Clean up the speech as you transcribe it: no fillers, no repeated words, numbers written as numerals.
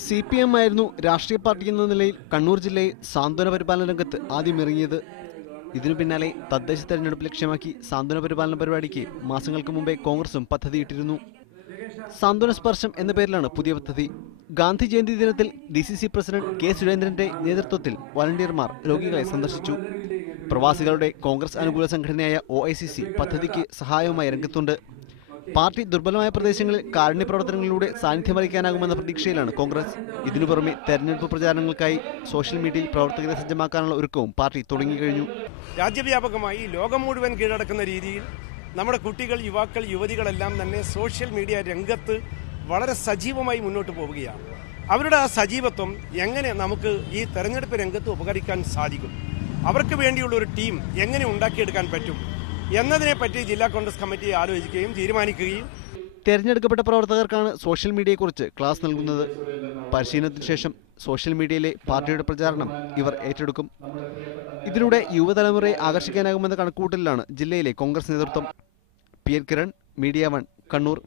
CPM ആയിരുന്നു രാഷ്ട്രീയ party എന്ന നിലയിൽ കണ്ണൂർ ജില്ലയിൽ സാന്ത്വന പരിപാലന രംഗത്ത് ആദ്യം ഇറങ്ങിയത്. ഇതിനു പിന്നാലെ തദ്ദേശ തെരഞ്ഞെടുപ്പ് ലക്ഷ്യമാക്കി സാന്ത്വന പരിപാലന പരിപാടിക്ക് മാസങ്ങൾക്ക് മുമ്പേ കോൺഗ്രസും പദ്ധതിയിട്ടിരുന്നു. സാന്ത്വന സ്പർശം എന്ന പേരിലാണ് പുതിയ പദ്ധതി. ഗാന്ധി ജയന്തി ദിനത്തിൽ DCC പ്രസിഡന്റ് K. സുരേന്ദ്രന്റെ നേതൃത്വത്തിൽ വളണ്ടിയർമാർ രോഗികളെ സന്ദർശിച്ചു. പ്രവാസികളുടെ കോൺഗ്രസ് അനുകൂല സംഘടനയായ OICC പദ്ധതിക്ക് സഹായവുമായി രംഗത്തുണ്ട്. പാർട്ടി ദുർബലമായ പ്രദേശങ്ങളിൽ കാരുണ്യ പ്രവർത്തനങ്ങളിലൂടെ സാന്നിധ്യമറിയിക്കാനാകുമെന്ന പ്രതീക്ഷയിലാണ് കോൺഗ്രസ്. ഇതിനു പുറമെ തെരഞ്ഞെടുപ്പ് പ്രചാരണങ്ങൾക്കായി സോഷ്യൽ മീഡിയയിൽ പ്രവർത്തകരെ സജ്ജമാക്കാനുള്ള ഒരുക്കവും പാർട്ടി തുടങ്ങിക്കഴിഞ്ഞു. രാജ്യവ്യാപകമായി ലോകം മുഴുവൻ കീഴടക്കുന്ന രീതിയിൽ നമ്മുടെ കുട്ടികൾ, യുവാക്കൾ, യുവതികളെല്ലാം തന്നെ സോഷ്യൽ മീഡിയ രംഗത്ത് വളരെ സജീവമായി മുന്നോട്ട് പോവുകയാണ്. അവരുടെ ആ സജീവത്വം എങ്ങനെ നമുക്ക് ഈ തെരഞ്ഞെടുപ്പ് രംഗത്ത് ഉപകരിക്കാൻ സാധിക്കും, അവർക്ക് വേണ്ടിയുള്ള ഒരു ടീം എങ്ങനെ ഉണ്ടാക്കിയെടുക്കാൻ പറ്റും എന്നതിനെപ്പറ്റി ജില്ലാ കോൺഗ്രസ് കമ്മിറ്റി ആലോചിക്കുകയും തീരുമാനിക്കുകയും. തെരഞ്ഞെടുക്കപ്പെട്ട പ്രവർത്തകർക്കാണ് സോഷ്യൽ മീഡിയയെക്കുറിച്ച് ക്ലാസ് നൽകുന്നത്. പരിശീലനത്തിന് ശേഷം സോഷ്യൽ മീഡിയയിലെ പാർട്ടിയുടെ പ്രചാരണം ഇവർ ഏറ്റെടുക്കും. ഇതിലൂടെ യുവതലമുറയെ ആകർഷിക്കാനാകുമെന്ന കണക്കുകൂട്ടലിലാണ് ജില്ലയിലെ കോൺഗ്രസ് നേതൃത്വം. PN Kiran, media 1, Kannur.